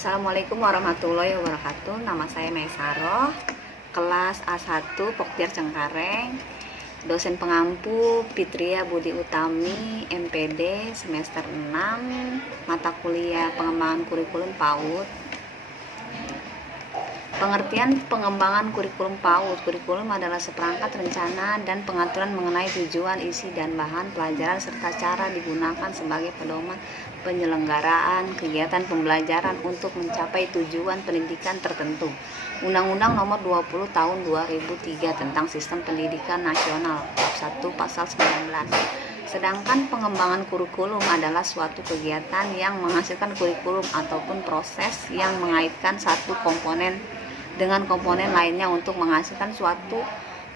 Assalamualaikum warahmatullahi wabarakatuh. Nama saya Mesaroh, kelas A1 Poktiar Cengkareng. Dosen pengampu Fitria Budi Utami, MPD semester 6, mata kuliah pengembangan kurikulum PAUD. Pengertian pengembangan kurikulum PAUD. Kurikulum adalah seperangkat rencana dan pengaturan mengenai tujuan, isi, dan bahan pelajaran serta cara digunakan sebagai pedoman penyelenggaraan kegiatan pembelajaran untuk mencapai tujuan pendidikan tertentu. Undang-Undang Nomor 20 Tahun 2003 tentang Sistem Pendidikan Nasional, Bab 1 Pasal 19. Sedangkan pengembangan kurikulum adalah suatu kegiatan yang menghasilkan kurikulum ataupun proses yang mengaitkan satu komponen dengan komponen lainnya untuk menghasilkan suatu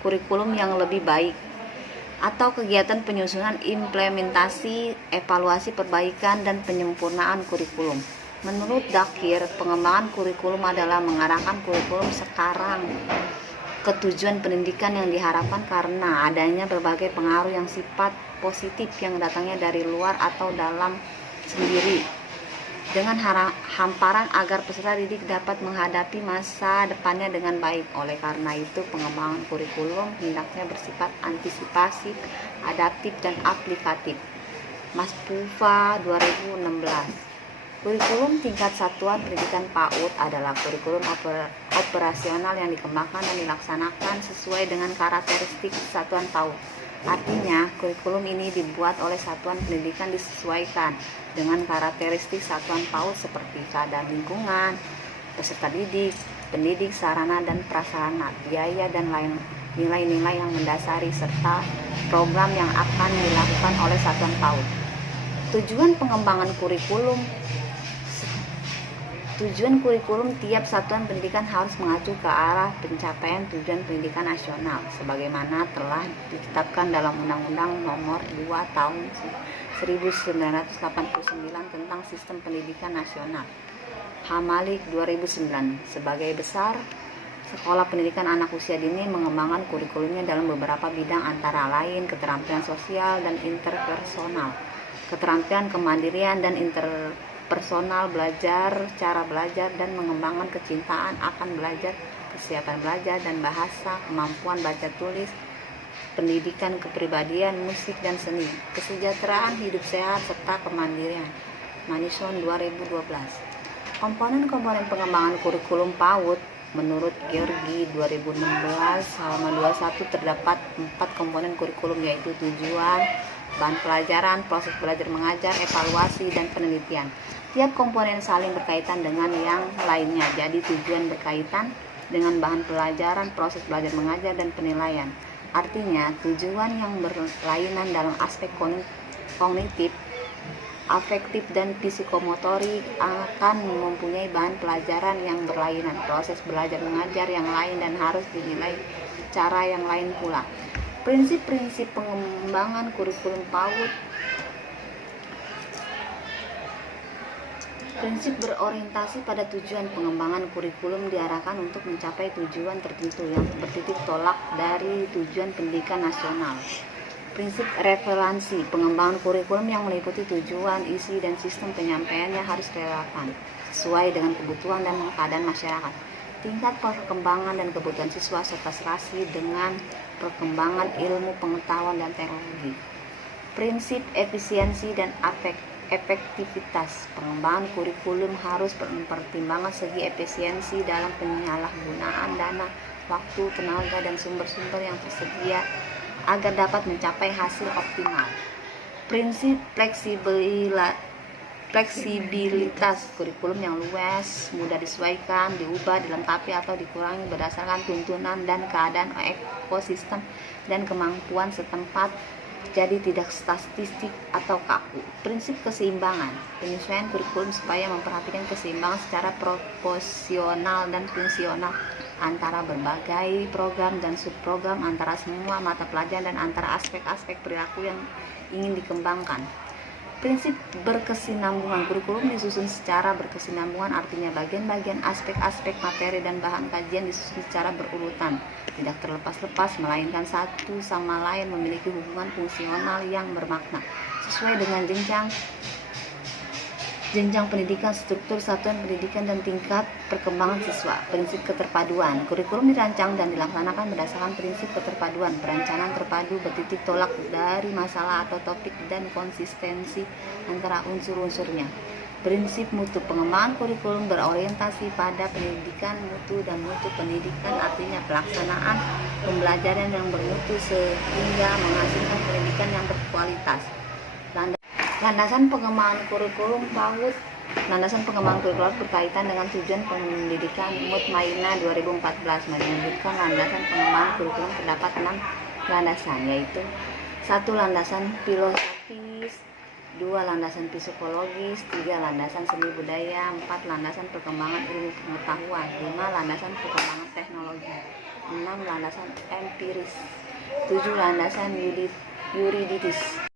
kurikulum yang lebih baik, atau kegiatan penyusunan, implementasi, evaluasi, perbaikan, dan penyempurnaan kurikulum. Menurut Dakir, pengembangan kurikulum adalah mengarahkan kurikulum sekarang ke tujuan pendidikan yang diharapkan karena adanya berbagai pengaruh yang sifat positif yang datangnya dari luar atau dalam sendiri, dengan hamparan agar peserta didik dapat menghadapi masa depannya dengan baik. Oleh karena itu, pengembangan kurikulum hendaknya bersifat antisipatif, adaptif, dan aplikatif. Mas Pufa 2016. Kurikulum tingkat satuan pendidikan PAUD adalah kurikulum operasional yang dikembangkan dan dilaksanakan sesuai dengan karakteristik satuan PAUD. Artinya, kurikulum ini dibuat oleh satuan pendidikan disesuaikan dengan karakteristik satuan PAUD seperti keadaan lingkungan, peserta didik, pendidik, sarana dan prasarana, biaya, dan lain nilai-nilai yang mendasari serta program yang akan dilakukan oleh satuan PAUD. Tujuan kurikulum tiap satuan pendidikan harus mengacu ke arah pencapaian tujuan pendidikan nasional sebagaimana telah ditetapkan dalam Undang-Undang Nomor 2 Tahun 1989 tentang Sistem Pendidikan Nasional, Hamalik 2009. Sebagai besar, sekolah pendidikan anak usia dini mengembangkan kurikulumnya dalam beberapa bidang antara lain keterampilan sosial dan interpersonal, keterampilan kemandirian dan interpersonal, belajar, cara belajar, dan mengembangkan kecintaan akan belajar, kesiapan belajar dan bahasa, kemampuan baca tulis, pendidikan kepribadian, musik dan seni, kesejahteraan hidup sehat, serta kemandirian. Manison 2012. Komponen-komponen pengembangan kurikulum PAUD menurut Georgi 2016 halaman 21 terdapat 4 komponen kurikulum, yaitu tujuan, bahan pelajaran, proses belajar mengajar, evaluasi, dan penelitian. Tiap komponen saling berkaitan dengan yang lainnya, jadi tujuan berkaitan dengan bahan pelajaran, proses belajar mengajar, dan penilaian. Artinya, tujuan yang berlainan dalam aspek kognitif, afektif, dan psikomotorik akan mempunyai bahan pelajaran yang berlainan, proses belajar mengajar yang lain, dan harus dinilai cara yang lain pula. Prinsip-prinsip pengembangan kurikulum PAUD. Prinsip berorientasi pada tujuan pengembangan kurikulum diarahkan untuk mencapai tujuan tertentu yang bertitik tolak dari tujuan pendidikan nasional. Prinsip relevansi pengembangan kurikulum yang meliputi tujuan, isi, dan sistem penyampaiannya harus relevan sesuai dengan kebutuhan dan keadaan masyarakat, tingkat perkembangan dan kebutuhan siswa, serta serasi dengan perkembangan ilmu pengetahuan dan teknologi. Prinsip efisiensi dan efektivitas pengembangan kurikulum harus mempertimbangkan segi efisiensi dalam penyalahgunaan dana, waktu, tenaga, dan sumber-sumber yang tersedia agar dapat mencapai hasil optimal. Prinsip fleksibilitas kurikulum yang luas, mudah disesuaikan, diubah, dilengkapi, atau dikurangi berdasarkan tuntunan dan keadaan ekosistem dan kemampuan setempat, jadi tidak statistik atau kaku. Prinsip keseimbangan penyesuaian kurikulum supaya memperhatikan keseimbangan secara proporsional dan fungsional antara berbagai program dan subprogram, antara semua mata pelajaran, dan antara aspek-aspek perilaku yang ingin dikembangkan. Prinsip berkesinambungan kurikulum disusun secara berkesinambungan, artinya bagian-bagian aspek-aspek materi dan bahan kajian disusun secara berurutan, tidak terlepas-lepas, melainkan satu sama lain memiliki hubungan fungsional yang bermakna sesuai dengan jenjang jenjang pendidikan, struktur satuan pendidikan, dan tingkat perkembangan siswa. Prinsip keterpaduan. Kurikulum dirancang dan dilaksanakan berdasarkan prinsip keterpaduan. Perencanaan terpadu bertitik tolak dari masalah atau topik dan konsistensi antara unsur-unsurnya. Prinsip mutu. Pengembangan kurikulum berorientasi pada pendidikan mutu dan mutu pendidikan, artinya pelaksanaan pembelajaran yang bermutu sehingga menghasilkan pendidikan yang berkualitas. Landasan pengembangan kurikulum PAUD. Landasan pengembangan kurikulum berkaitan dengan tujuan pendidikan Mutmainah 2014 menyebutkan landasan pengembangan kurikulum terdapat 6 landasan, yaitu 1. Landasan filosofis, 2. Landasan psikologis, 3. Landasan seni budaya, 4. Landasan perkembangan ilmu pengetahuan, 5. Landasan perkembangan teknologi, 6. Landasan empiris, 7. Landasan yuridis.